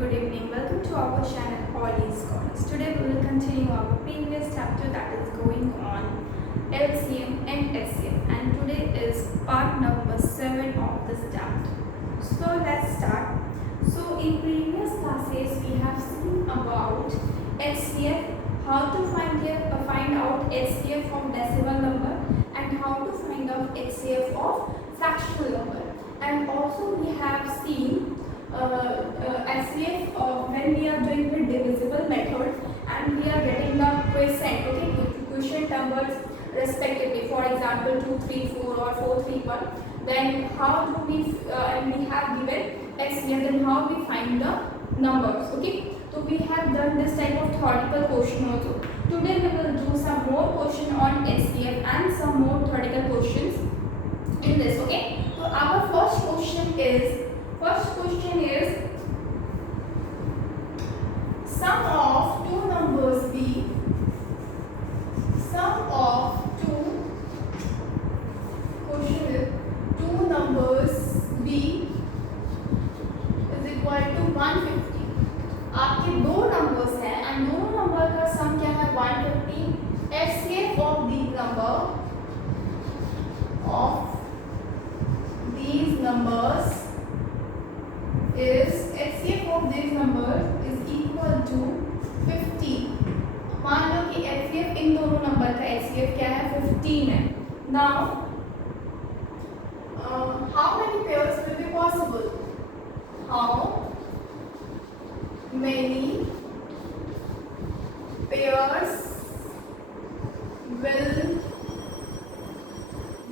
good evening. Welcome to our channel Holly's Corners. Today we will continue our previous chapter that is going on LCM and SCM, and today is part number 7 of this chapter. So let's start. So in previous classes we have seen about HCF, how to find out HCF of decimal number and how to find out HCF of fractional number, and also we have seen HCF when we are doing the divisible method and we are getting the quotient, quotient numbers respectively, for example 2, 3, 4 or 4, 3, 1. Then how do we and we have given HCF, then how we find the numbers. Okay, so we have done this type of theoretical question also. Today we will do some more question on HCF and some more theoretical questions in this. Okay, so our first question is sum of two numbers b is equal to 150. आपके दो numbers हैं and दोनों number का सम क्या है 150. HCF of these numbers is HCF of these numbers is equal to 50. मान लो कि HCF इन दोनों नंबर का HCF क्या है 15 है. Now how many pairs will be possible? How many pairs will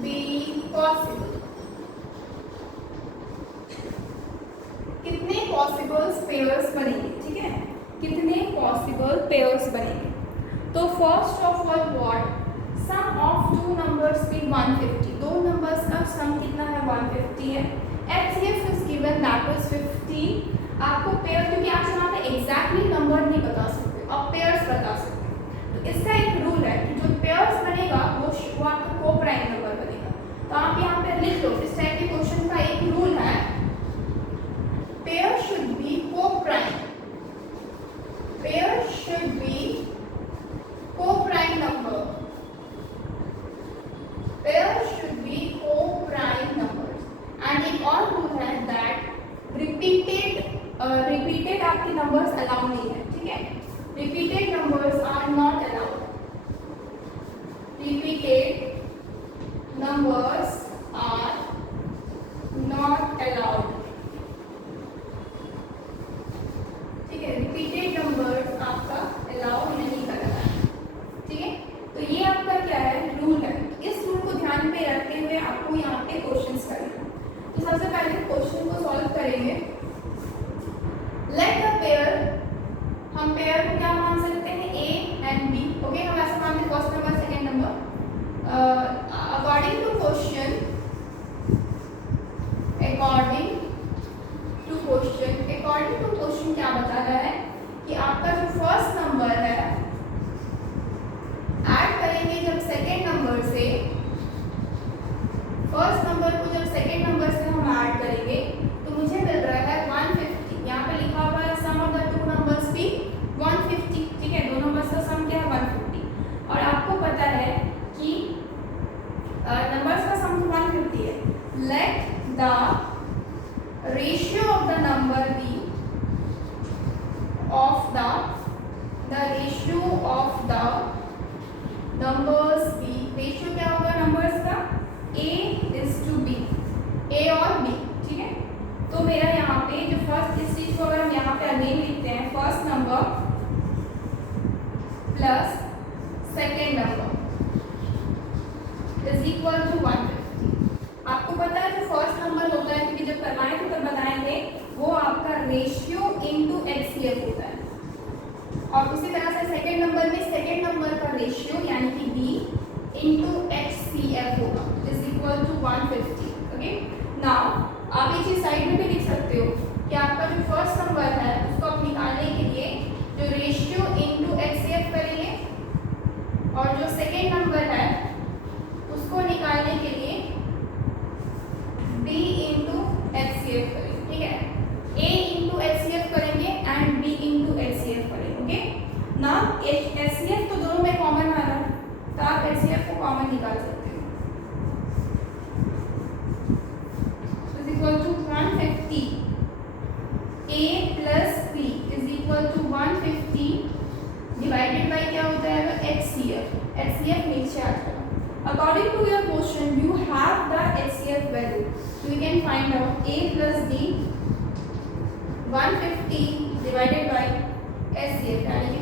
be possible? कितने पॉसिबल पेयर्स बनेंगे? ठीक है, कितने पॉसिबल पेयर्स बनेंगे? तो first of all what sum of two numbers be 150. दो नंबर्स का सम कितना है 150 है. HCF is given that is 15. आपको पेयर, क्योंकि आप यहाँ पे एग्जैक्टली नंबर नहीं बता सकते, आप पेयर्स बता सकते. तो इसका एक रूल है कि जो पेयर्स बनेगा वो आपका को प्राइम नंबर बनेगा. तो आप यहाँ पे लिख लो, इस टाइप के क्वेश्चन का एक रूल है, pair should be co-prime. Pair should be co-prime number. Pair should be co-prime numbers. And एक और रूल है that repeated आपके numbers allow नहीं है. ठीक है, repeated numbers are not allowed. Repeated numbers are not allowed. Repeated numbers आपका allow नहीं कर रहा है. ठीक है, तो ये आपका क्या है रूल है. इस रूल को ध्यान में रखते हुए आपको यहाँ पे क्वेश्चंस करना है. तो सबसे पहले क्वेश्चन को सॉल्व करेंगे. लेट द पेयर, हम पेयर को क्या मान सकते हैं ए एंड बी. ओके, हम ऐसे मानते हैं first number second number. According to question क्या बता रहा है कि आपका जो फर्स्ट नंबर है ऐड करेंगे जब सेकेंड नंबर से, फर्स्ट नंबर को जब सेकेंड नंबर से हम ऐड करेंगे तो मुझे मिल रहा है 150. यहाँ पे लिखा हुआ है सम ऑफ द टू नंबर्स भी 150. ठीक है, दो नंबर्स का सम क्या है 150. और आपको पता है कि नंबर्स का सम 150 है. Let the ratio of the number be of the ratio of the numbers b. Ratio क्या होगा नंबर्स का? a is to b, a और b. ठीक है, तो मेरा यहाँ पे जो फर्स्ट, इस चीज को अगर हम यहाँ पे अगेन लिखते हैं, first number plus second number is equal to 150. आपको पता है जो फर्स्ट नंबर होता है, क्योंकि जब करवाएं तो तब बताएंगे, वो आपका रेशियो इनटू HCF होता है. और उसी तरह से सेकेंड नंबर में सेकेंड नंबर का रेशियो यानी कि B इनटू HCF होगा is equal to 150. Okay, now आप ये चीज साइड में भी लिख सकते हो कि आपका जो फर्स्ट नंबर है उसको आप निकालने के लिए जो रेशियो इनटू HCF करेंगे और जो सेकेंड नंबर है उसको निकालने के लिए B इनटू HCF करेंगे. ठीक है, A इंटू HCF करेंगे So we can find out A plus B 150 divided by SCF यानी कि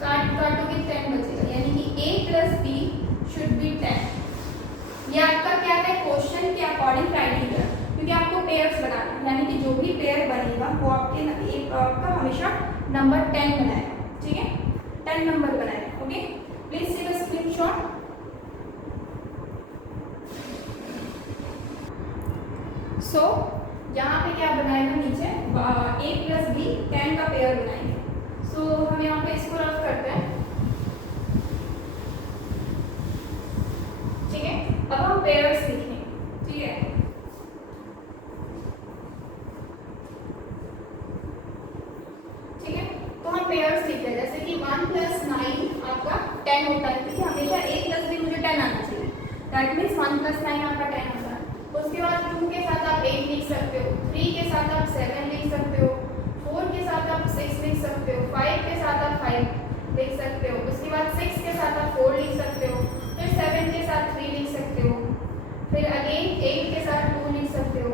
15 काटोगे 10 बचेगा यानी कि A plus B should be 10। ये आपका क्या है क्वेश्चन के अकॉर्डिंग क्राइटेरिया, क्योंकि आपको पेयर्स बनाना है यानी कि जो भी पेयर बनेगा वो आपका हमेशा नंबर 10 बनाएगा, ठीक है 10 नंबर बनाएगा। Okay please take a screenshot. So यहाँ पे क्या बनाएगा नीचे A प्लस B 10 का पेयर बनाएंगे। सो हम यहाँ पे इसको रफ करते हैं, ठीक है। अब हम पेयर्स लिखेंगे, ठीक है। ठीक है तो हम पेयर्स लिखते हैं, जैसे कि 1 + 9 आपका 10 होता है, ठीक है। हमेशा A + B मुझे 10 आना चाहिए, दैट मीन्स 1 + 9 आपका 10 होता है। उसके बाद 2 के साथ आप 8 लिख सकते हो, 3 के साथ आप 7 लिख सकते हो, 4 के साथ आप 6 लिख सकते हो, 5 के साथ आप 5 लिख सकते हो, उसके बाद 6 के साथ आप 4 लिख सकते हो, फिर 7 के साथ 3 लिख सकते हो, फिर अगेन 8 के साथ 2 लिख सकते हो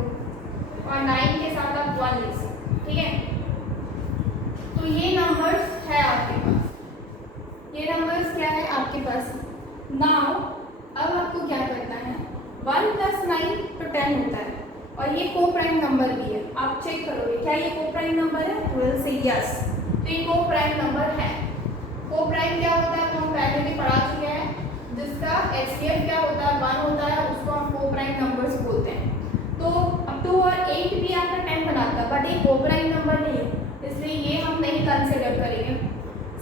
और 9 के साथ आप 1 लिख सकते हो, ठीक है। तो ये नंबर्स है आपके पास, ये नंबर्स क्या है आपके पास। नाउ अब आपको क्या करना है, 1 + 9 तो 10 होता है और ये को प्राइम नंबर भी है। आप चेक करोगे क्या ये को प्राइम नंबर है, विल से यस, तो ये को प्राइम नंबर है। को प्राइम क्या होता है तो हम पहले भी पढ़ा चुके हैं, जिसका HCF क्या होता है 1 होता है, उसको हम को प्राइम नंबर्स बोलते हैं। तो अब 2 और 8 भी आपका 10 बनाता है, बट ये को प्राइम नंबर नहीं है, इसलिए ये हम नहीं कंसिडर करेंगे।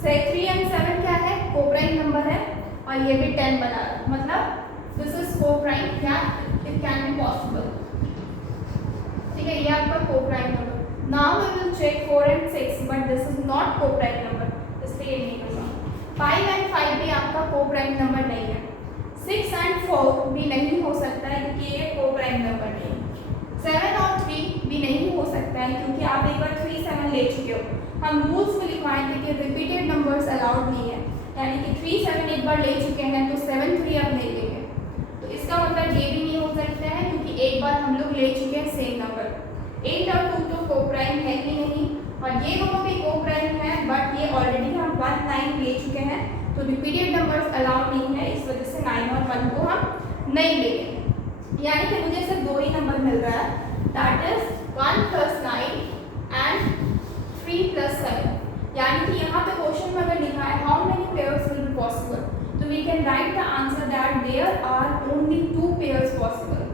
3 और 7 क्या है, को प्राइम नंबर है और ये भी 10 बना रहा है, मतलब दिस इज को प्राइम, क्या इट कैन बी पॉसिबल, ठीक है। ये आपका coprime number. Now we will check 4 और 6, but this is not coprime number, इसलिए ये नहीं होगा। 5 और 5 भी आपका को प्राइम नंबर नहीं है। 6 और 4 भी नहीं हो सकता है क्योंकि ये को प्राइम नंबर नहीं है। 7 और 3 भी नहीं हो सकता है क्योंकि आप एक बार 3 7 ले चुके हो। हम रूल्स में लिखवाए थे कि रिपीटेड नंबर्स अलाउड नहीं है, यानी कि 3 7 एक बार ले चुके हैं तो 7 3 अब नहीं लेंगे, तो इसका मतलब ये भी नहीं हो सकता है क्योंकि एक बार हम लोग ले चुके हैं सेम नंबर। 8 और 2 तो को प्राइम है ही नहीं और ये दोनों भी को प्राइम है, बट ये ऑलरेडी हम 1 9 ले चुके हैं, तो रिपीटेड नंबर्स अलाउड नहीं है, इस वजह से 9 और 1 को हम नहीं लेंगे। यानी कि मुझे सिर्फ 2 ही नंबर मिल रहा है, दैट इज 1 + 9 एंड 3 + 7। यानी कि यहाँ पे क्वेश्चन में अगर लिखा है how many pairs will be possible, so we can write the answer that there are only 2 pairs possible.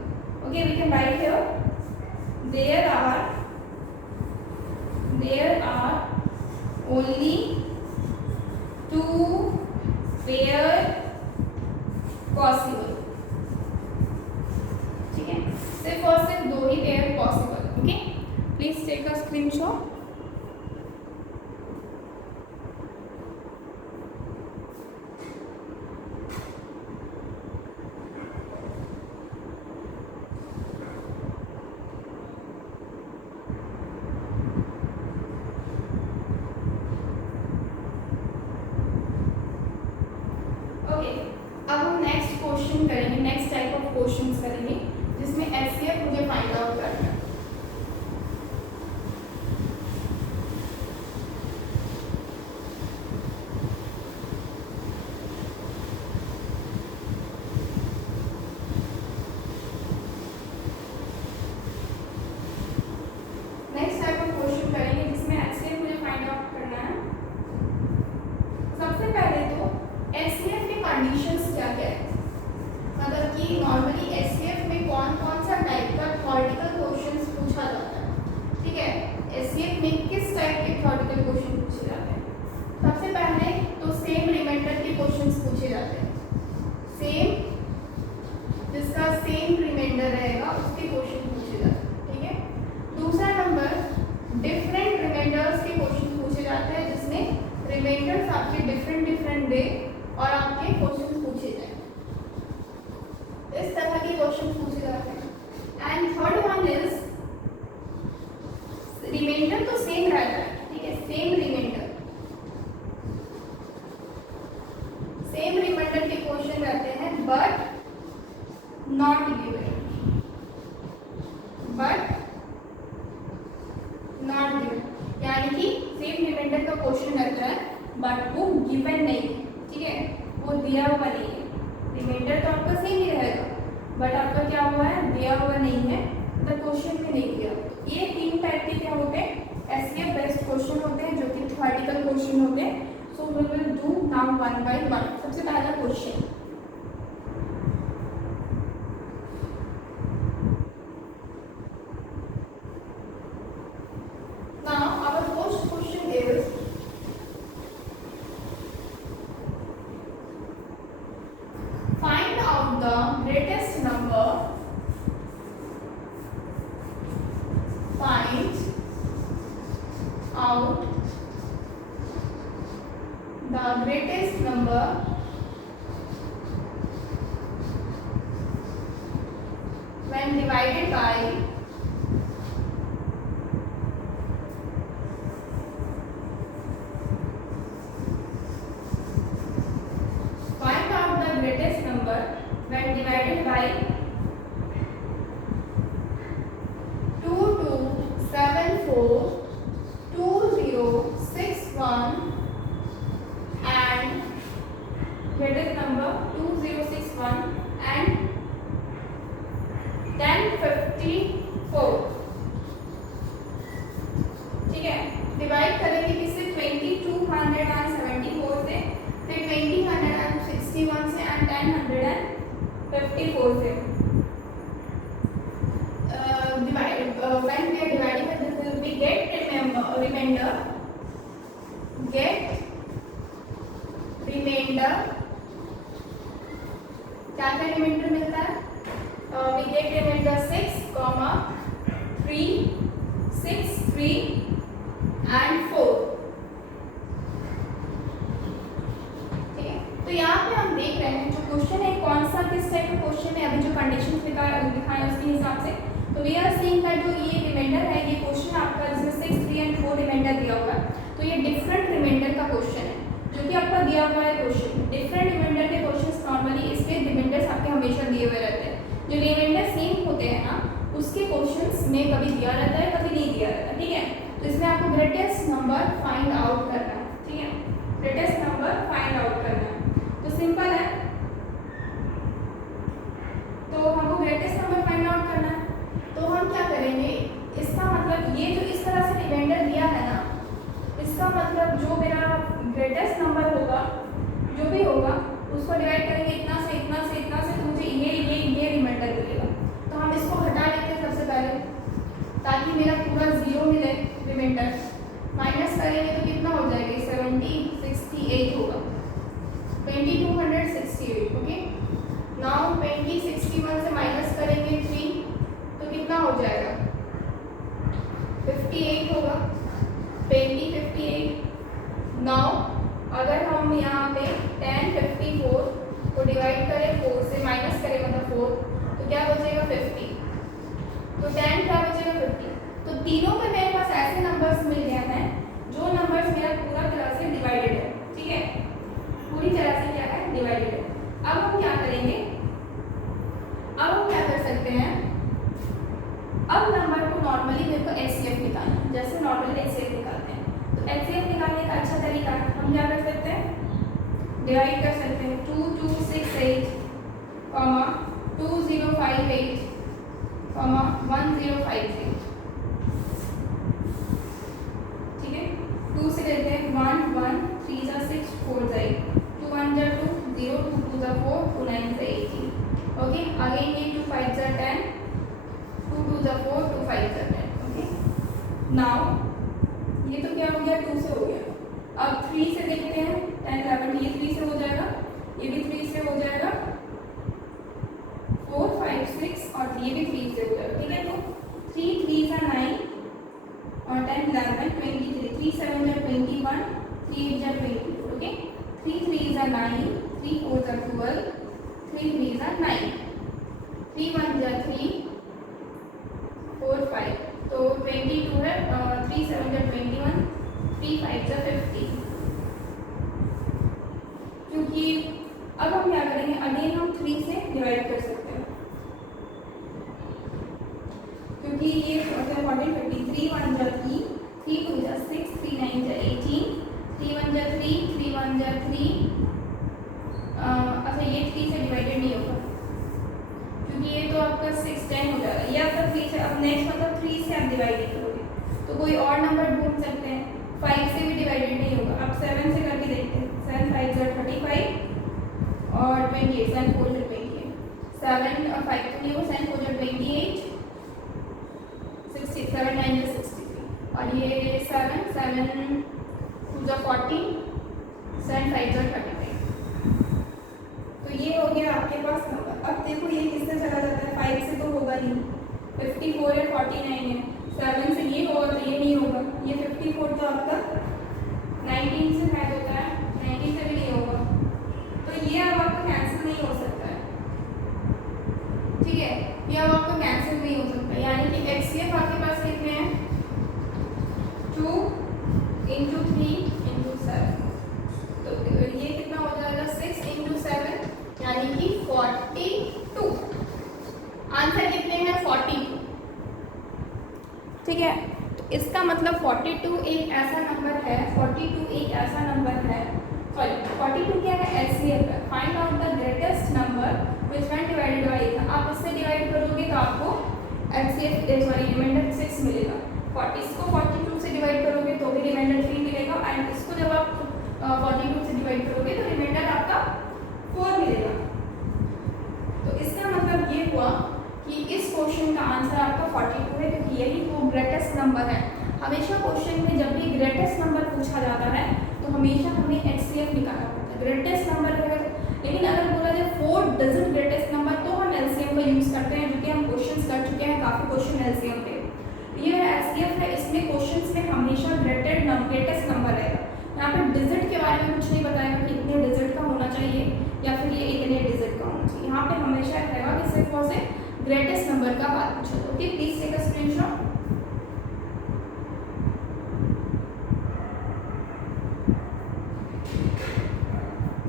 Okay, we can write here there are only 2 pair possible, ठीक है। सिर्फ और सिर्फ 2 ही pair possible. Okay please take a screenshot. अब हम next question करेंगे, next type of questions करेंगे जिसमें HCF मुझे फाइंड आउट करना है। हुआ है, दिया हुआ नहीं है, मतलब क्वेश्चन में नहीं दिया। ये 3 टाइप के क्या होते हैं, एसवीएफ बेस्ड क्वेश्चन होते हैं जो कि थ्योरेटिकल क्वेश्चन होते हैं। So we will do now one by one. सबसे पहला question, now our first question is find out the greatest number, find out the greatest number when divided by greatest number when divided by 2274 2061 and greatest number 2061 and 1054। ठीक है, divide करेंगे किससे, 2274 से, फिर 2061 से and 1054 से। When we are dividing by this will be get remainder क्या क्या रिमाइंडर मिलता है, we get remainder 6, 3, 6, 3 and 4। ठीक है, तो यहाँ पे हम देख रहे हैं जो क्वेश्चन है कौन सा किस टाइप का क्वेश्चन है, अभी जो कंडीशन दिखाए उसके हिसाब से। तो वी आर सीइंग दैट जो ये रिमाइंडर है, ये क्वेश्चन आपका जिसमें 6, 3 and 4 रिमाइंडर दिया हुआ है, तो ये डिफरेंट रिमाइंडर का क्वेश्चन है जो कि आपका दिया हुआ है क्वेश्चन। डिफरेंट रिमाइंडर के क्वेश्चंस नॉर्मली इसके रिमाइंडर्स आपके हमेशा दिए हुए रहते हैं। जो रिमाइंडर सेम होते हैं ना, उसके क्वेश्चंस में कभी दिया रहता है कभी नहीं दिया रहता है। ठीक है, तो इसमें आपको ग्रेटेस्ट नंबर फाइंड आउट करना है। ठीक है, ग्रेटेस्ट नंबर फाइंड आउट करना है, तो सिंपल है। तो हमको ग्रेटेस्ट नंबर फाइंड आउट करना है, तो हम क्या करेंगे, इसका मतलब ये जो इस तरह से रिमाइंडर दिया है ना, इसका मतलब जो मेरा ग्रेटेस्ट नंबर होगा जो भी होगा उसको डिवाइड करेंगे इतना से इतना से इतना से, तो मुझे ये रिमाइंडर मिलेगा। तो हम इसको हटा लेते हैं सबसे पहले, ताकि मेरा पूरा 0 मिले रिमाइंडर। माइनस करेंगे तो कितना हो जाएगा, 68 होगा, 2268। ओके, नाउ 2061 से माइनस करेंगे 3, तो कितना हो जाएगा, 58 होगा, 2058। नाउ अगर हम यहाँ पे 1054 को डिवाइड करें 4 से, माइनस करें मतलब 4, तो क्या बचेगा 50, तो 10 क्या बचेगा 50। तो तीनों में मेरे पास ऐसे नंबर्स मिल गए हैं जो नंबर्स मेरा पूरा तरह से डिवाइडेड है। ठीक है, पूरी तरह से क्या है, डिवाइडेड है। अब हम क्या करेंगे, अब हम क्या कर सकते हैं, अब नंबर को नॉर्मली मेरे को एचसीएफ निकालना है, जैसे नॉर्मली एचसीएफ निकालते हैं। तो एचसीएफ निकालने का अच्छा तरीका है, हम क्या कर सकते हैं, डिवाइड कर सकते हैं 2268, 2058, 1053। ठीक है, 2 से लेते हैं 1, 1, 3 जा 6, 4 जा 8, 2 1 जा 2, 0, 2 2 जा 4, 2 9 जा 18। ओके, अगेन ये 2 5 जा 10, 2 2 जा 4, 2 5 जा 10। ओके, नाउ ये तो क्या हो गया, 2 से हो गया। अब 3 से देखते हैं, 10 11, ये 3 से हो जाएगा, ये भी 3 से हो जाएगा, 4 5 6 और ये भी 3 से हो जाएगा। ठीक है, तो 3 3 जा 9 और 10 11 23, 3 7 जा 21, 3 8 जा 22। ओके, 3 3 जा 9, 3 4 जा 12, 3 3 जा 9, 3 1 जा 3, 4 5, तो 22 है, 3 7 जा 21, 3 5 जा 50। क्योंकि अब हम क्या करेंगे, अगेन हम 3 से डिवाइड कर सकते हैं, क्योंकि ये इम्पॉर्टेंट 53 1 जा 3, 3 2 जा 6, 3 9 जा 18, 3 1 जा 3, 3 1 जा 3। अच्छा, ये 3 से डिवाइडेड नहीं होगा, क्योंकि ये तो आप आपका 6 10 हो जाएगा, ये आपका 3 से। अब नेक्स्ट मतलब 3 से आप डिवाइड करोगे तो कोई और नंबर ढूंढ सकते हैं, 5 से भी डिवाइडेड नहीं होगा। अब 7 से करके देखते हैं, 7 5 35 और 28, 7 4 28, 7 और 5 तो नहीं हो, 7 4 28, 60, 7 9 63 और ये 7 7 2 40, 7 5 35। तो ये हो गया आपके पास नंबर। अब देखो ये किससे चला जाता है, 5 से तो होगा नहीं, 54 है, 49 है, 7 से ये होगा तो ये नहीं होगा, ये 54 तो आपका 19 से मैच होता है, 19 से भी नहीं होगा, तो ये अब आपका कैंसिल नहीं हो सकता है, ठीक है, ये अब आपका कैंसिल नहीं हो सकता। यानी कि HCF आपके पास कितने हैं, 2 × 3 × 7, तो ये कितना हो जाएगा, 6 × 7 यानी कि 42। आंसर कितने हैं, 42, ठीक है। तो इसका मतलब 42 एक ऐसा नंबर है, 42 एक ऐसा नंबर है, सॉरी 42 क्या है, HCF है। Find out the greatest number which when divided bye 8। आप इससे डिवाइड करोगे तो आपको HCF सॉरी रिमाइंडर 6 मिलेगा। 40 को 42 से डिवाइड करोगे तो भी रिमाइंडर 3 मिलेगा, एंड इसको जब आप 42 से डिवाइड करोगे तो रिमाइंडर आपका 4 मिलेगा। तो इसका मतलब ये हुआ कि इस क्वेश्चन का आंसर आपका 42 है, क्योंकि यही वो ग्रेटेस्ट नंबर है। हमेशा क्वेश्चन में जब भी ग्रेटेस्ट नंबर पूछा जाता है तो हमेशा हमें HCF निकालना पड़ता है, ग्रेटेस्ट नंबर है। लेकिन अगर बोला जाए 4 डिजिट ग्रेटेस्ट नंबर तो हम LCM का यूज़ करते हैं, जो कि हम क्वेश्चंस कर चुके हैं, काफ़ी क्वेश्चन LCM पे। ये HCF है, इसमें क्वेश्चंस में हमेशा ग्रेटेस्ट नंबर रहेगा। यहाँ पर डिजिट के बारे में कुछ नहीं बताएगा कि इतने डिजिट का होना चाहिए या फिर ये इतने डिजिट का होना चाहिए। यहाँ पे हमेशा रहेगा कि सिर्फ और सिर्फ ग्रेटेस्ट नंबर का बात पूछो। Okay, please take a screenshot.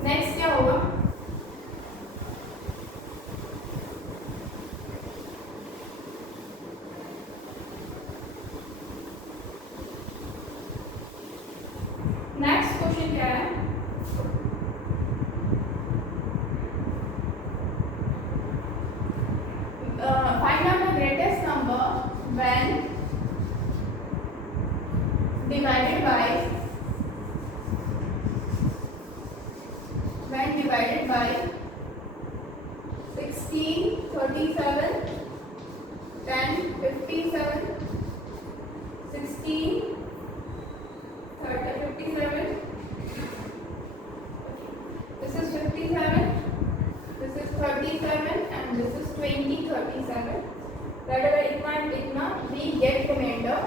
Next क्या होगा, नेक्स्ट क्वेश्चन क्या है, find out the greatest number when divided by 16, 37, 10, 57, 16, 30, 57. This is 57. This is 37 and this is 20, 37. Wherever itna we get remainder.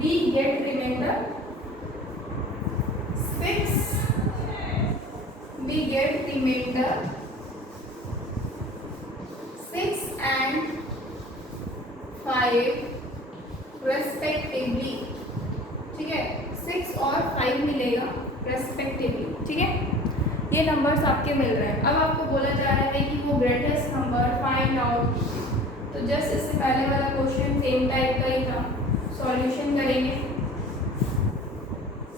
We get remainder 6. We get remainder 6 and 5 respectively. ठीक है, 6 और 5 मिलेगा respectively, ठीक है। ये numbers आपके मिल रहे हैं। अब आपको बोला जा रहा है कि वो ग्रेटेस्ट नंबर फाइंड आउट। तो जस्ट इससे पहले वाला क्वेश्चन सेम टाइप का ही था, सॉल्यूशन करेंगे।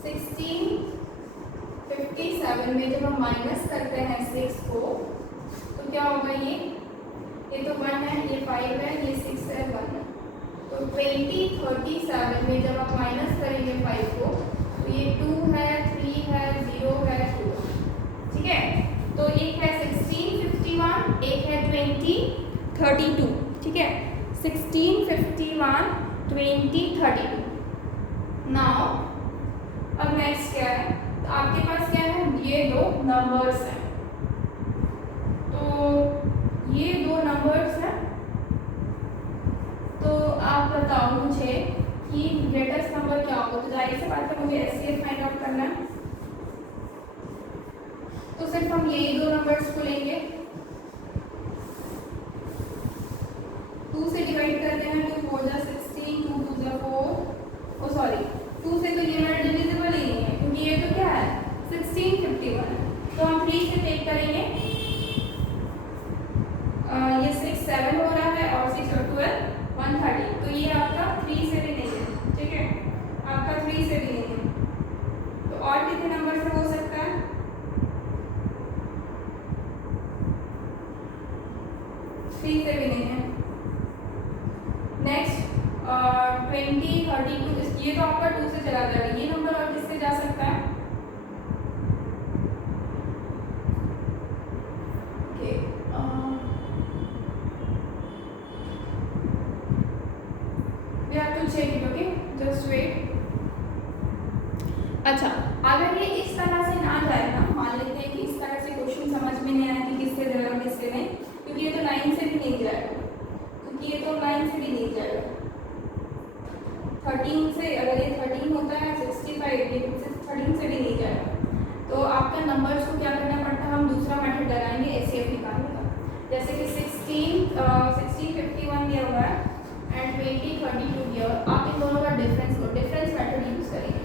1657 में जब हम माइनस करते हैं 6 को तो क्या होगा, ये तो 1 है, ये 5 है, ये 6 है, 1 है। तो 2037 में जब आप माइनस करेंगे 5 को तो ये 2 है, 3 है, 0 है, 2, ठीक है। तो एक है 1651, एक है 2032, ठीक है। 1651, 2032। नाउ अब नेक्स्ट क्या है, तो आपके पास क्या है, ये दो नंबर्स हैं। तो ये दो नंबर्स हैं, तो आप बताओ मुझे कि ग्रेटेस्ट नंबर क्या होगा। तो जाहिर सी बात है मुझे HCF फाइंड आउट करना है, तो सिर्फ हम यही दो नंबर्स को लेंगे, 2 से डिवाइड करते हैं, 2 4 जा 16, 2 2 जा 4, ओ सॉरी 2 से तो ये मेरा डिविजिबल ही नहीं है, क्योंकि ये तो क्या है 1651 है। तो हम 3 से टेक करेंगे, ये 6 7 हो रहा है और 6 और 12 130, तो ये आपका 3 से भी नहीं है, ठीक है, आपका 3 से भी नहीं है। तो और कितने नंबर से हो सकता है, 3 से भी नहीं है। नेक्स्ट 20 32, ये तो आपका 2 से चला जाएगा। ये नंबर और किससे जा सकता है? Okay, we have to check it. Okay, just wait. अच्छा, अगर ये इस तरह से ना जाएगा, मान लेते हैं कि इस तरह से क्वेश्चन समझ में नहीं आया कि किससे जाएगा किससे नहीं, क्योंकि ये तो लाइन से भी नहीं जाएगा, क्योंकि ये तो लाइन से भी नहीं जाएगा। 13 से, अगर ये 13 होता है 65, ये 13 से भी नहीं जाएगा। तो आपका नंबर्स को क्या करना पड़ता है, हम दूसरा मेथड लगाएंगे एचसीएफ निकालने का। जैसे कि 1651 दिया हुआ है एंड 2032 दिया हुआ है। आप इन दोनों का डिफरेंस मेथड यूज करेंगे,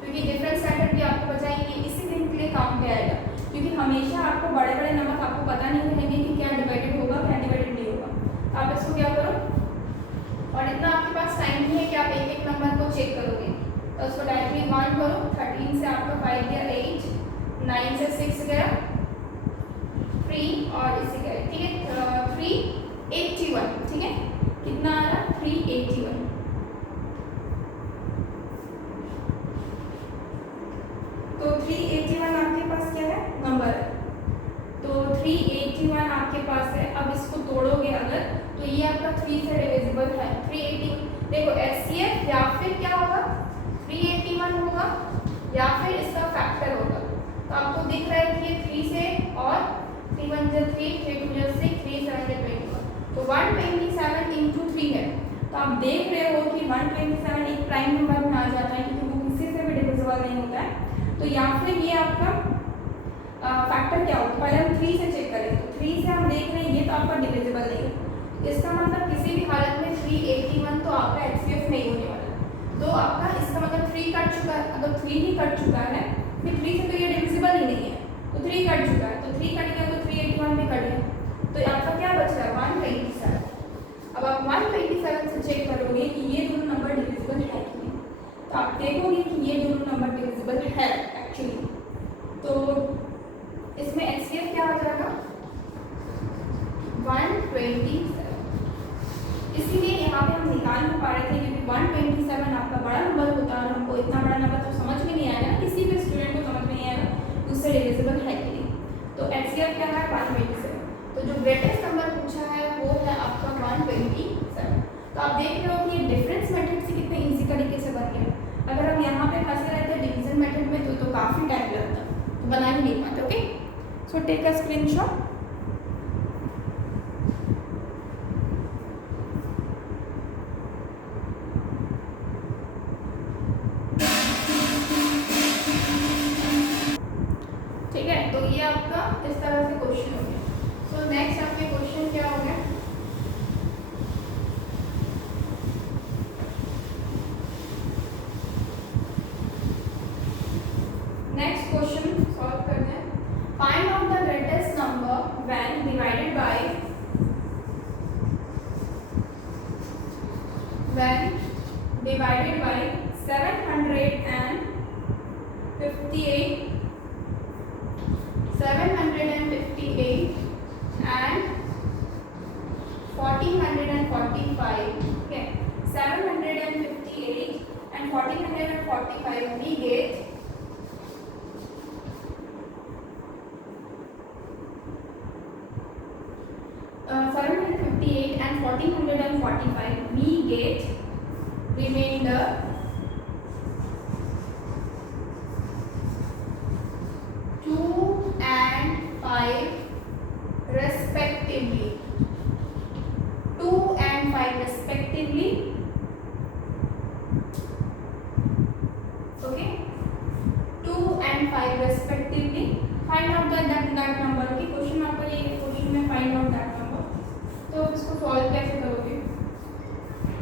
क्योंकि डिफरेंस मेथड भी आपको बचाएंगे, इसी दिन के लिए काम पे आएगा। क्योंकि हमेशा आपको बड़े बड़े नंबर आपको पता नहीं रहेंगे कि क्या डिवाइडेड होगा क्या डिवाइडेड नहीं होगा। आप इसको क्या करो, और इतना आपके पास टाइम नहीं है कि आप एक एक नंबर को चेक करोगे, तो उसको डायरेक्टली 1 करो। 13 से आपका 5 गया 8, 9 से 6 गया 3 और इसी गया, ठीक है, 381, ठीक है। कितना आ रहा? 381। तो 381 आपके पास क्या है, नंबर है। तो 381 आपके पास है। अब इसको तोड़ोगे अगर, तो ये आपका 3 से डिविजिबल है। 380, देखो एचसीएफ या फिर क्या होगा, 381 होगा या फिर इसका फैक्टर होगा। तो आपको दिख रहा है कि ये 3 से और 3 1 जा 3, 3 2 जा 6, 3 7 जा 21, तो 127 इंटू 3 है। तो आप देख रहे हो कि 127 एक प्राइम नंबर में आ जाता है, क्योंकि वो किसी से भी डिविजिबल नहीं होता है। तो या फिर ये आपका फैक्टर क्या होगा, पहले हम 3 से चेक करें। तो 3 से हम देख रहे हैं ये तो आपका डिविजिबल नहीं है, इसका मतलब किसी भी हालत में 381 तो आपका एचसीएफ नहीं होने वाला। तो आपका इसका मतलब 3 कट चुका है। अगर 3 ही कट चुका है, फिर 3 से तो ये डिविजिबल ही नहीं है, तो 3 कट चुका है, तो 3 कट गया तो 381 में कट गया, तो आपका क्या बच रहा है 127। अब आप 127 से चेक करोगे कि ये दोनों नंबर डिविजिबल है कि नहीं, तो आप देखोगे कि ये दोनों नंबर डिविजिबल है एक्चुअली। तो इसमें एचसीएफ क्या हो जाएगा 127। इसीलिए यहाँ पे हम निकाल नहीं पा रहे थे, क्योंकि 127 आपका बड़ा नंबर होता है और हमको इतना बड़ा नंबर तो समझ में नहीं आएगा, किसी भी स्टूडेंट को समझ में नहीं आएगा उससे डिविजिबल है कि नहीं। तो एचसीएफ क्या है 127। तो जो ग्रेटेस्ट नंबर पूछा है वो है आपका 127। तो आप देख रहे हो कि ये डिफरेंस मेथड से कितने ईजी तरीके से बन गया। अगर हम यहाँ पे फंसे रहते डिवीजन मेथड में तो काफ़ी टाइम लगता, तो बना ही नहीं पाते। Okay, so take a screenshot. ठीक है, तो ये आपका इस तरह से क्वेश्चन हो गया। सो नेक्स्ट आपके क्वेश्चन क्या हो गया, नेक्स्ट क्वेश्चन सॉल्व करते हैं। Find out the greatest number when divided bye 758 and 1445. Okay, 758 and 1445 we get 758 and 1445 we get remainder 2 and 5 respectively. 2 and 5 respectively. Okay, 2 and 5 respectively. Find out that number. की question आपका ये question में find out that number. तो इसको solve कैसे करोगे,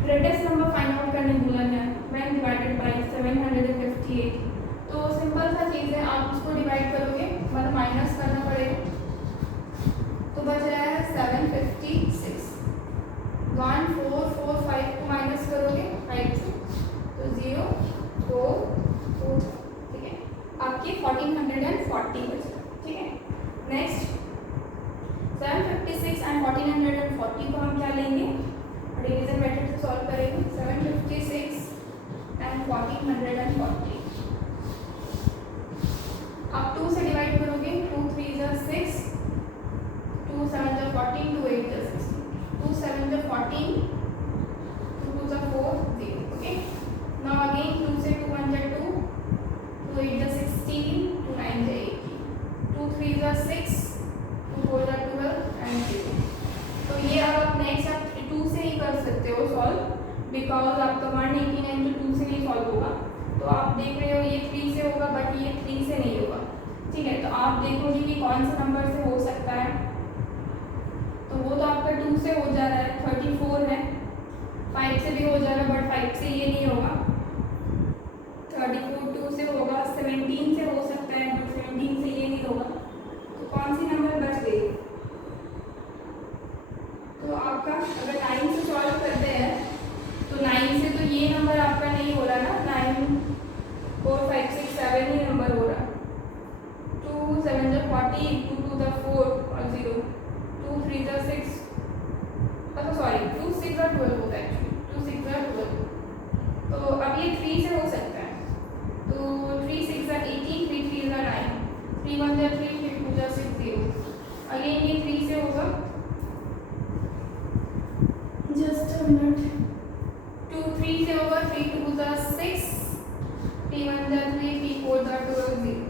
greatest number find out करने भूला जाए व्हेन डिवाइडेड बाय 758। तो सिंपल सा चीज़ है, आप उसको डिवाइड करोगे मतलब माइनस करना पड़ेगा, तो बच रहा है 756। 1445 को माइनस करोगे 5 से तो 0 4 4, ठीक है, आपकी 1440 बच रहा है। ठीक है, नेक्स्ट 756 एंड 1440 को हम क्या लेंगे, डिवीजन मेथड से सॉल्व करेंगे। 756 एंड 1440 आप 2 से डिवाइड करोगे, 2 3 जा 6, 2 7 जा 14, 2 8 जा 16, 2 7 जा 14, 2 2 जा 4 0। ओके, नाउ अगेन 2 से 2 1 जा 2, 2 8 जा 16, 2 9 जा 18, 2 3 जा 6, 2 4 जा 12 एंड 0। तो ये अब आप नेक्स्ट आप 2 से ही कर सकते हो सॉल्व, बिकॉज आपका 189 तो 2 से नहीं सॉल्व होगा। तो आप देख रहे हो ये 3 से होगा, बट ये 3 से नहीं होगा। ठीक है, तो आप देखोगे कि कौन से नंबर से हो सकता है। तो वो तो आपका 2 से हो जा रहा है, 34 है, 5 से भी हो जा रहा है, बट 5 से ये नहीं होगा। 34 2 से होगा, 17 से हो सकता है, बट 17 से ये नहीं होगा। तो कौन सी नंबर बच गई? तो आपका अगर 9 से सॉल्व करते हैं तो 9 से तो ये नंबर आपका नहीं हो रहा ना, 9 4 5 6 7 ही नंबर हो रहा। 2 7 जा 40, 2 2 जा 4 और 0, 2 3 जा 6, अच्छा सॉरी 2 6 जा 12 होता है एक्चुअली, 2 6 जा 12। तो अब ये 3 से हो सकता है। तो 3 6 जा 18, 3 3 जा 9, 3 1 जा 3, 3 2 जा 6 0। अगेन ये 3 से होगा, जस्ट अ मिनट, 2 3 से होगा, 3 2 जा 6, 3 1 जा 3, 3 4 जा 12 0।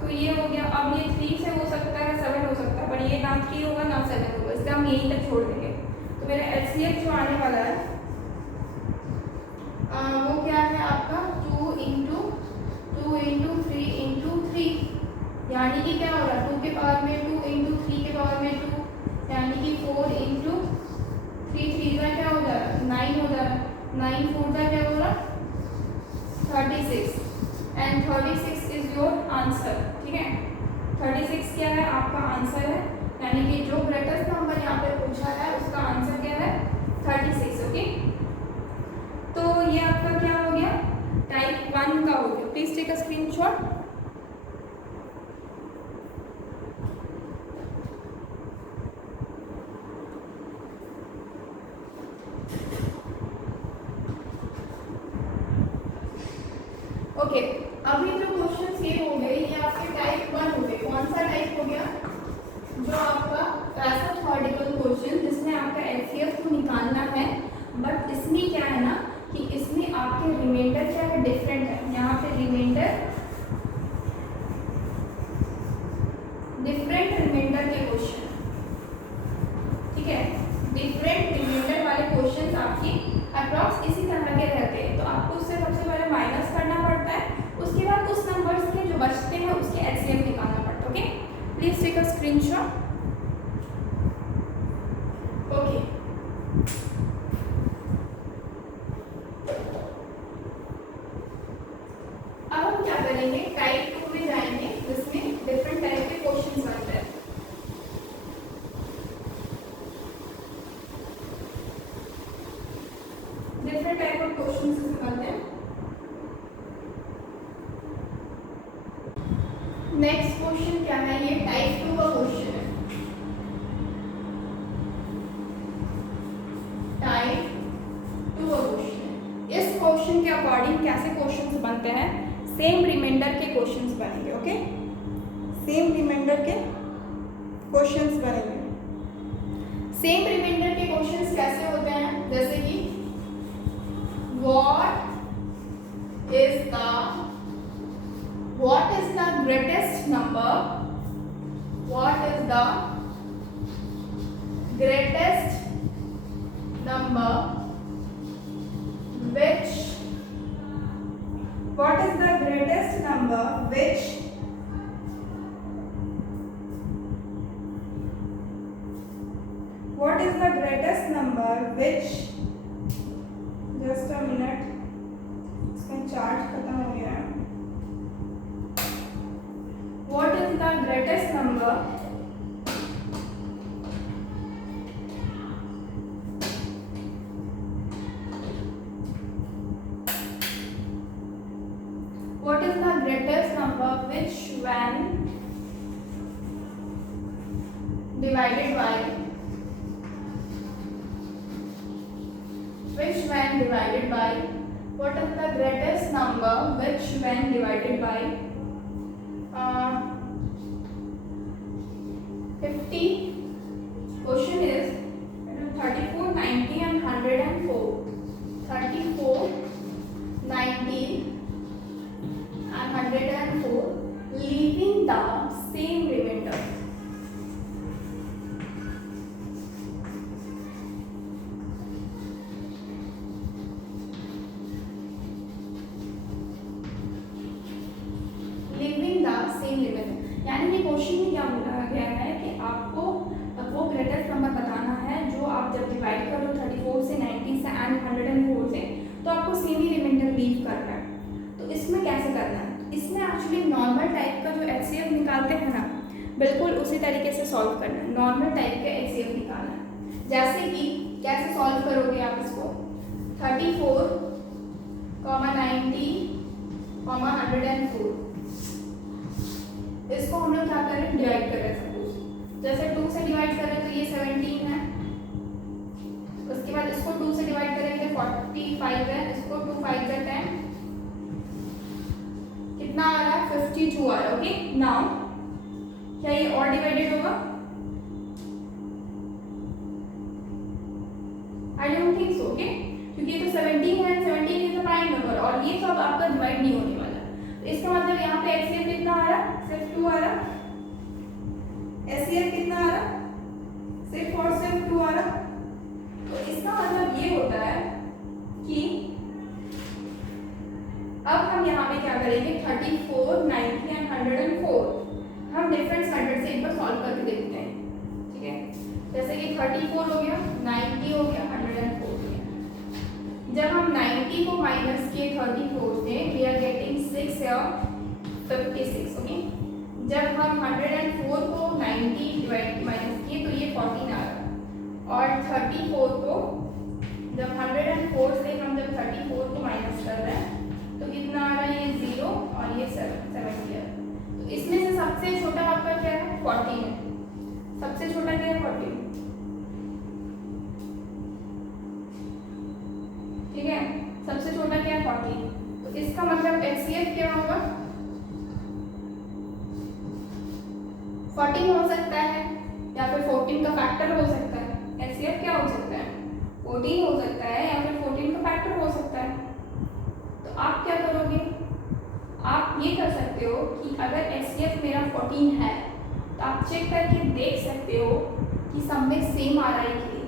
तो ये हो गया। अब ये 3 से हो सकता है, 7 हो सकता है, पर ये ना 3 होगा ना 7 होगा, इसलिए हम यहीं तक छोड़ देंगे। तो मेरा एचसीएफ जो आने वाला है वो क्या है आपका 2 इंटू 3 इंटू 3, यानी कि क्या हो रहा है 2 के पावर में 2 इंटू 3 के पावर में 2, यानी कि 4 इंटू 3 3 का क्या हो जा रहा है 9 हो जा रहा है, 9 4 का क्या हो रहा 36 एंड 36 इज योर आंसर। ठीक है, 36 क्या है आपका आंसर है, यानी कि जो ग्रेटेस्ट नंबर यहाँ पे पूछा है उसका आंसर क्या है 36। ओके, तो ये आपका क्या हो गया टाइप 1 का हो गया। Please take a screenshot. Okay, अभी जो क्वेश्चंस ये हो गए ये आपके टाइप 1 हो गए। कौन सा टाइप हो गया? जो आपका पैराथॉर्डिकल क्वेश्चन, जिसमें आपका एचसीएफ को निकालना है, बट इसमें क्या है ना कि इसमें आपके रिमाइंडर क्या है डिफरेंट है। यहाँ पे रिमाइंडर डिफरेंट रिमाइंडर के क्वेश्चन, ठीक है, डिफरेंट रिमाइंडर वाले क्वेश्चंस आपकी अप्रॉक्स इसी तरह के रहते हैं। तो आपको उससे सबसे पहले माइनस करना पड़ता है, उसके बाद उस नंबर्स के जो बचते हैं उसके एचसीएफ निकालना पड़ता है। Okay, please take a screenshot. Okay, अब हम क्या करेंगे टाइप 2 में जाएंगे, जिसमें डिफरेंट टाइप के क्वेश्चंस बनते हैं। डिफरेंट टाइप ऑफ क्वेश्चंस बनते हैं। नेक्स्ट क्वेश्चन क्या है, ये टाइप 2 का क्वेश्चन है। टाइप 2 का क्वेश्चन है। इस क्वेश्चन के अकॉर्डिंग कैसे क्वेश्चंस बनते हैं, सेम रिमाइंडर के क्वेश्चंस बनेंगे। ओके, सेम रिमाइंडर के क्वेश्चंस बनेंगे। सेम रिमाइंडर के क्वेश्चंस कैसे होते हैं, जैसे कि what is the greatest number, what is the greatest number which, what is the greatest number which what is the greatest number which, just a minute, इसमें charge खत्म हो गया है। What is the greatest number what is the greatest number which when divided by which when divided by what is the greatest number which when divided by 50. Question is 34, 90 and 104. 34, 90 and 104 leaving the same remainder. Living the same level, यानी कि question में क्या बोला गया है कि आपको वो ग्रेटेस्ट नंबर बताना है जो आप जब डिवाइड करो 34 से 90 से एंड 104 से, तो आपको सेम ही रिमाइंडर लीव करना है। तो इसमें कैसे करना है, इसमें एक्चुअली नॉर्मल टाइप का जो HCF निकालते हैं ना, बिल्कुल उसी तरीके से सॉल्व करना है। नॉर्मल टाइप का HCF निकालना है, जैसे कि कैसे सॉल्व करोगे आप इसको 34, 90, 104, इसको हम लोग क्या कर रहे हैं, डिवाइड कर रहे हैं। सपोज जैसे 2 से डिवाइड कर रहे हैं तो ये 17 है, उसके बाद इसको 2 से डिवाइड करेंगे 45 है, इसको 2 5 से 10, कितना आ रहा है 52 आ रहा है। ओके, नाउ क्या ये और डिवाइडेड होगा? I don't think so. Okay, क्योंकि ये तो 17 है, 17 इज द प्राइम नंबर और ये सब आपका डिवाइड नहीं होने वाला। तो इसका मतलब यहाँ पे HCF कितना आ रहा, सिर्फ 2 आ रहा। HCF कितना आ रहा, सिर्फ और सिर्फ 2 आ रहा। तो इसका मतलब ये होता है कि अब हम यहाँ पे क्या करेंगे 34, 90 एंड 104 हम डिफरेंस मेथड से एक बार सॉल्व करके देखते हैं। ठीक है, जैसे कि 34 हो गया, 90 हो गया, 104 हो गया। जब हम 90 को माइनस किए 34 से, वी आर गेटिंग 6 या 56। ओके, जब हम 104 को 90 डिवाइड माइनस किए तो ये 14 आ रहा, और 34 को जब 104 से हम जब 34 को माइनस कर रहे हैं तो कितना आ रहा है, ये 0 और ये 70 है। तो इसमें से सबसे छोटा आपका क्या है, 14 है। सबसे छोटा क्या है, 14। ठीक है, सबसे छोटा क्या है, 14। तो इसका मतलब HCF क्या होगा, 14 हो सकता है या फिर 14 का फैक्टर हो सकता है। HCF क्या हो सकता है, 14 हो सकता है या फिर 14 का फैक्टर हो सकता है। तो आप क्या करोगे, आप ये कर सकते हो कि अगर HCF मेरा 14 है तो आप चेक करके देख सकते हो कि सब में सेम आ रहा है कि नहीं।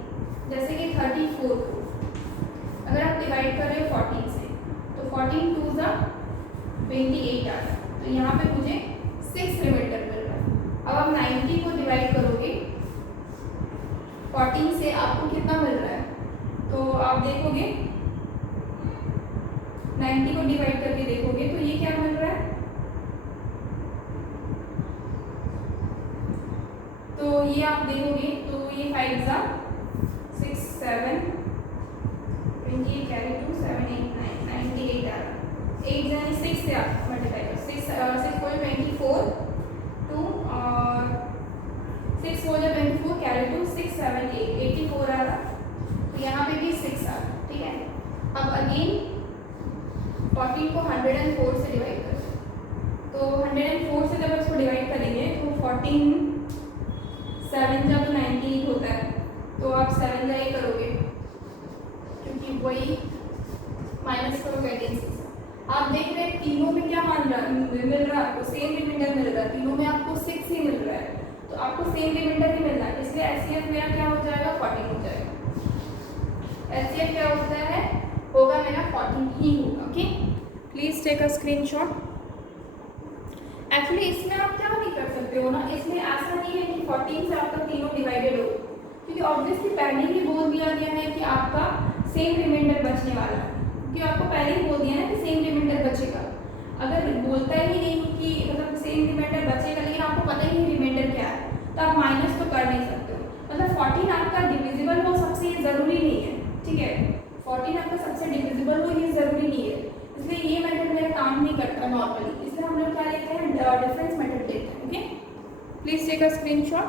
जैसे कि 34 को अगर आप डिवाइड कर रहे हो 14 से तो 14 2 जा 28 आ रहा है, तो यहाँ पे मुझे 6 रिमाइंडर मिल रहा है। अब आप 90 को डिवाइड करोगे 14 से, आपको कितना मिल रहा है, तो आप देखोगे 90 को डिवाइड करके देखोगे तो ये क्या मिल रहा है, तो ये आप देखोगे तो ये 5 जा 6 7 28 कैरी 2 7 8 9 98 आ रहा, 8 यानी 6 से आप मल्टीप्लाई करो, 6 4 24 2 और 6 4 24 कैरी 2 6 7 8 84 आ रहा, तो यहाँ पे भी 6 आ रहा। ठीक है, अब अगेन 14 को 104 से डिवाइड कर, तो 104 से जब इसको डिवाइड करेंगे तो 14 7 जा तो 98 होता है, तो आप 7 जा ही करोगे क्योंकि वही माइनस करोगे 86। आप देख रहे हैं तीनों में क्या मिल रहा है, आपको सेम रिमाइंडर मिल रहा है, तीनों में आपको 6 ही मिल रहा है, तो आपको सेम रिमाइंडर ही मिल रहा है, इसलिए HCF मेरा क्या हो जाएगा, 14 हो जाएगा। HCF क्या होता है, होगा मेरा 14 ही होगा। Okay, please take a screenshot. Actually इसमें आप क्या नहीं कर सकते हो ना, इसमें ऐसा नहीं है कि 14 से आपका तीनों डिवाइडेड हो, क्योंकि ऑब्वियसली पहले ही बोल दिया गया है कि आपका सेम रिमाइंडर बचने वाला है, क्योंकि आपको पहले ही बोल दिया है कि सेम रिमाइंडर बचेगा। अगर बोलता ही नहीं कि मतलब सेम रिमाइंडर बचेगा लेकिन आपको पता ही नहीं रिमाइंडर क्या है, तो आप माइनस तो कर नहीं सकते हो। मतलब 14 आपका डिविजिबल हो सबसे ज़रूरी नहीं है। ठीक है, 14 आपका सबसे डिविजिबल हो ये ज़रूरी नहीं है, इसलिए ये मेथड मेरा काम नहीं करता नॉर्मली, इसलिए हम लोग क्या लेते हैं, डिफरेंस मेथड लेते हैं। Okay, please take a screenshot.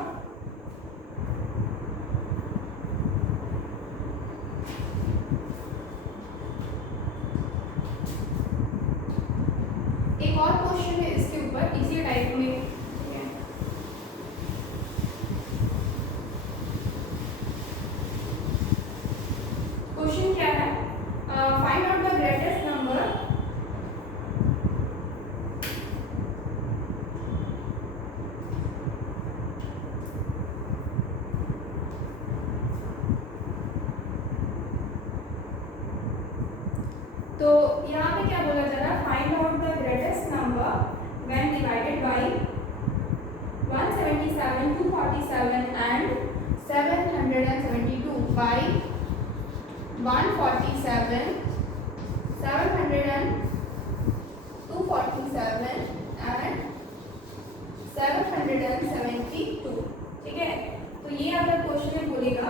तरह find out the greatest number when divided by 177, 247 and 772 by 147, 700 247 and 772. ठीक है, तो ये अगर क्वेश्चन में बोलेगा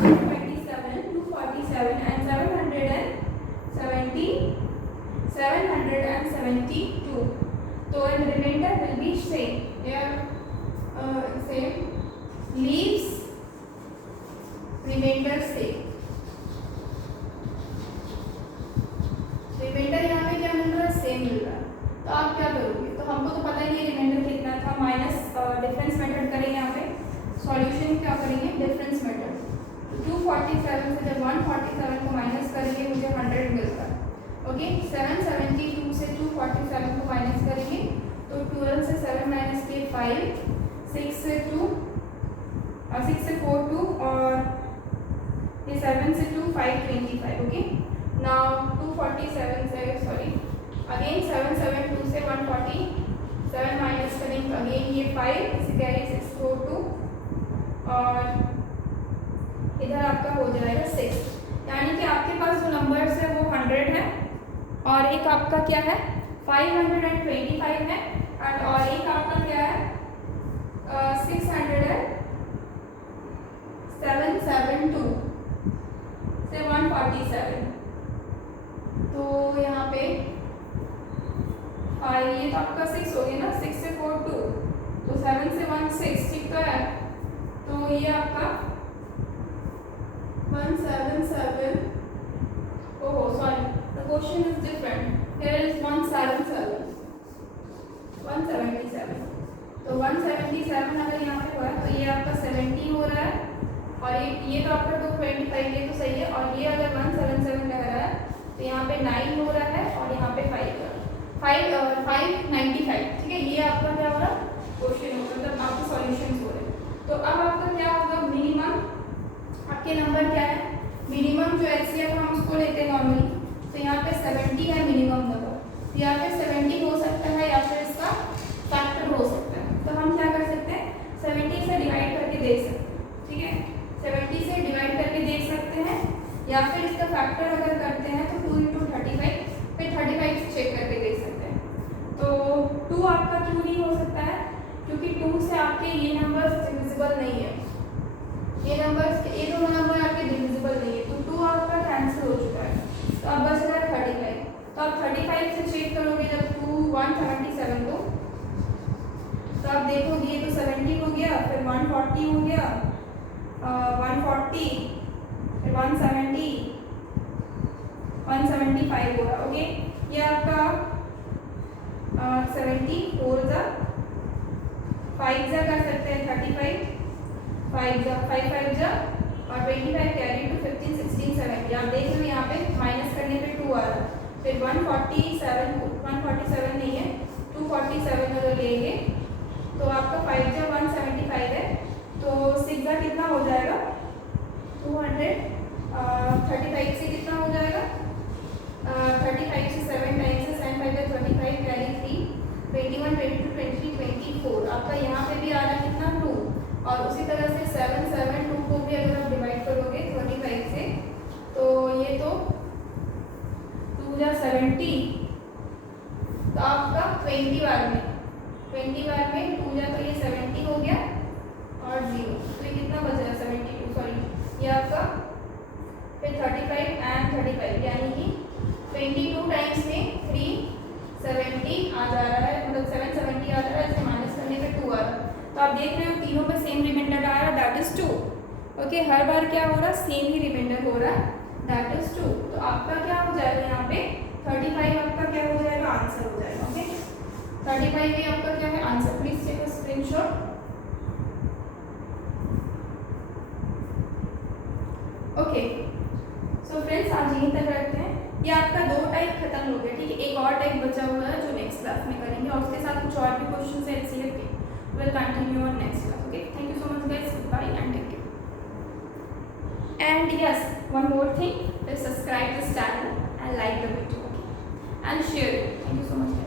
127, 247 and 772, तो and remainder will be same. Here same, leaves remainder same. Reminder यहाँ पे क्या मिल रहा है, सेम मिल रहा है, तो आप क्या करोगे, तो हमको तो पता ही है रिमाइंडर कितना था, माइनस डिफरेंस मेथड करेंगे, यहाँ पे सॉल्यूशन क्या करेंगे, डिफरेंस मेथड। 247 से जब 147 को माइनस करेंगे मुझे 100 मिलता है, ओके। 772 से 247 को माइनस करेंगे तो 12 से 7 माइनस के 5, 6 से 4 2 और ये 7 से 2 5 25, ओके। नाउ 247 से सॉरी अगेन 772 से 147 माइनस करेंगे, अगेन ये 5 इसे कैरी 6 4 2 और इधर आपका हो जाएगा 6, यानी कि आपके पास जो नंबर्स है वो 100 है और एक आपका क्या है 525 है और एक आपका क्या है 772 से 147, तो यहाँ पे ये तो आपका 6 हो गया ना, 6 से 4 2 तो 7 से 1 6, ठीक तो है, तो ये आपका 177, oh sorry the question is different, here is 177, तो 177 अगर यहाँ पे हुआ तो ये आपका 70 हो रहा है और ये तो आपका 225, ये तो सही है, और ये अगर 177 लग रहा है तो यहाँ पे 9 हो रहा है और यहाँ पे 595, ठीक है। ये आपका क्या हो रहा है, क्वेश्चन हो रहा है, मतलब आपके सॉल्यूशंस हो रहे हैं। तो अब आपका क्या होगा, मिनिमम आपके नंबर क्या है, मिनिमम जो एचसीएफ हम उसको लेते हैं नॉर्मली, तो यहाँ पे 70 है मिनिमम नंबर, तो यहाँ पे 70 हो सकता है या फिर इसका फैक्टर हो सकता है, तो हम क्या कर सकते हैं 70 से डिवाइड करके देख सकते हैं, ठीक है, 70 से डिवाइड करके देख सकते हैं या फिर इसका फैक्टर अगर करते हैं तो 2 × 35, फिर 35 से चेक करके देख सकते हैं। तो 2 आपका क्यों नहीं हो सकता है, क्योंकि 2 से आपके ये नंबर्स डिविजिबल नहीं है, ये दोनों नंबर आपके डिविजिबल नहीं है, तो 2 आपका कैंसिल हो चुका है, तो अब बच रहा है 35, तो आप 35 से चेक करोगे जब 177 को, तो आप देखोगे ये तो 70 हो गया, फिर 140 हो गया, 140 फिर 170 175 हो रहा, ओके। ये आपका 70 4 जा 5 जा कर सकते हैं 35, 5 जा 5 5 जा और 25 कैरी टू 15 16 70, आप देख रहे हो यहाँ पे माइनस करने पे 2 आ रहा है, फिर 147 नहीं है 247 अगर लेंगे तो आपका 5 जा 175 है, तो 6 जा कितना हो जाएगा 235 से कितना हो जाएगा 35 से 7 टाइम्स से 7 5 35 कैरी 3 21 22 23 24, आपका यहाँ पे भी आ रहा है कितना 2, और उसी तरह से 7 7 2 को भी अगर आप डिवाइड करोगे 35 से तो ये तो 2 जा 70, तो आपका 20 बार में 2 जा तो ये 70 हो गया और 0, तो ये कितना बच रहा है 72, सॉरी ये आपका फिर 35 एंड 35 यानी कि 22 टाइम्स में 370 आ जा रहा है, मतलब 770 आ जा रहा है, इसे माइनस करने पे 2 आ रहा है, तो आप देख रहे हो तीनों में सेम रिमाइंडर आ रहा है, दैट इज 2, ओके। हर बार क्या हो रहा है, सेम ही रिमाइंडर हो रहा है, दैट इज 2, तो आपका क्या हो जाएगा यहाँ पे 35 आपका क्या हो जाएगा, आंसर हो जाएगा, ओके। 35 भी आपका क्या है answer, please take a screenshot. Okay so friends आज यहीं तक रखते हैं, ये आपका 2 टाइप खत्म हो गया, ठीक है। एक और टाइप बचा हुआ है जो नेक्स्ट क्लास में करेंगे और उसके साथ कुछ और भी क्वेश्चन है एचसीएफ के, will continue on next class, okay. Thank you so much guys, goodbye and take care. And yes one more thing, please subscribe this channel and like the video, okay. and share it. Thank you so much.